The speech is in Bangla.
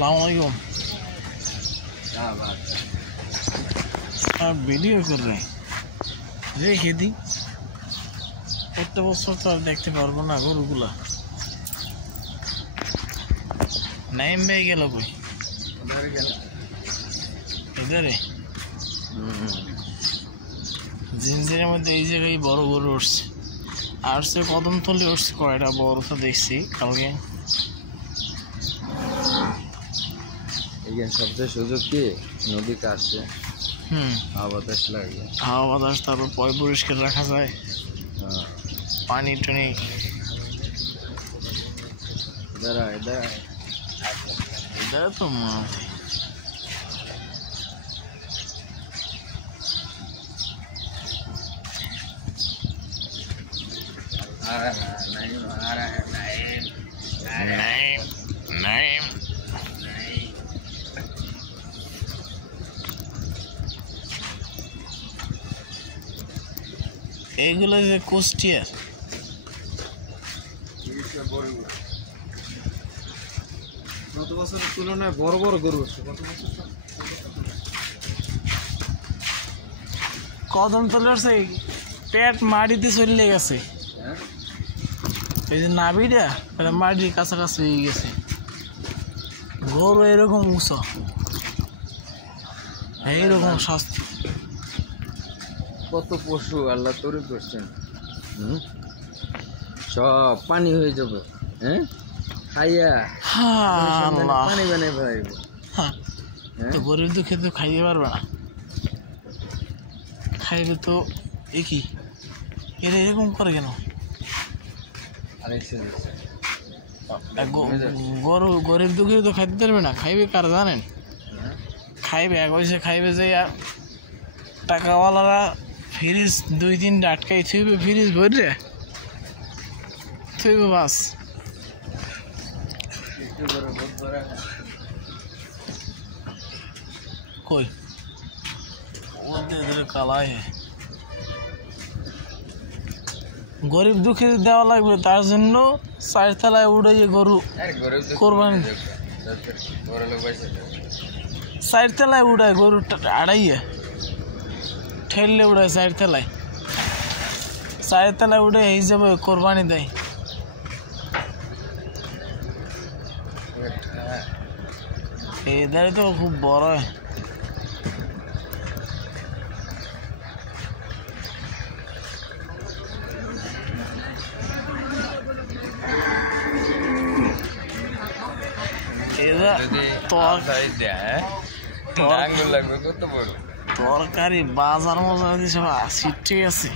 अस्सलाम वालेकुम। आप वीडियो कर रहे हैं, রেখে দিই। একটা বছর তো আর দেখতে পারবো না গরুগুলা। নাইম ভাই গেল কই? এধারে জিনজিরের মধ্যে এই জায়গায় বড় গরু উঠছে। আর সে কদমতলি উঠছে কয়টা বড় তো দেখছি কালকে। এখানে সবচেয়ে সুযোগ কি নদী কাটছে, হাওয়া বাতাস লাগে, হাওয়া বাতাস, তারপর পয় পরিষ্কার রাখা যায়, পানি টানি। এটা তো মাঠ। নাইম এইগুলো যে কুষ্টিয়ার গত বছরের তুলনায় বড় বড় গরু আছে। কদমতলের সেই পেট মাটিতে চলে গেছে। এই যে নাভিটা এটা মাটির কাছাকাছি হয়ে গেছে। গরু এরকম উঁচু, এইরকম স্বাস্থ্য। কত পশু আল্লাহ তৈরি করছেন, সব পানি হয়ে যাবে। হ্যাঁ, খাইয়া পানি বানিয়ে ফেলাইব। তো গরিব তো খেতে খাইতে পারবে না, খাইবে তো একই। এরা এরকম করে কেন? গরু গরিব দুঃখী তো খাইতে পারবে না, খাইবে কার জানেন? খাইবে এক হয়েছে খাইবে যে টাকাওয়ালারা ফ্রিজ 2-3 আটকাই থইবে, ফ্রিজ ভরে থইবে বাস। কই ওদের কালাই গরিব দুঃখী দেওয়া লাগবে, তার জন্য 4 তলায় উড়ে গরু কোরবানি। 4 তলায় উড়ায় গরু, আড়াইয়ে ঠেললে উড়ায় 4 তলায়। 4 তলায় উড়ে এই যাবে কোরবানি দেয়। এদারে তো খুব বড় হয়। তরকারি বাজার মজা সব আসি, ঠিক আছে।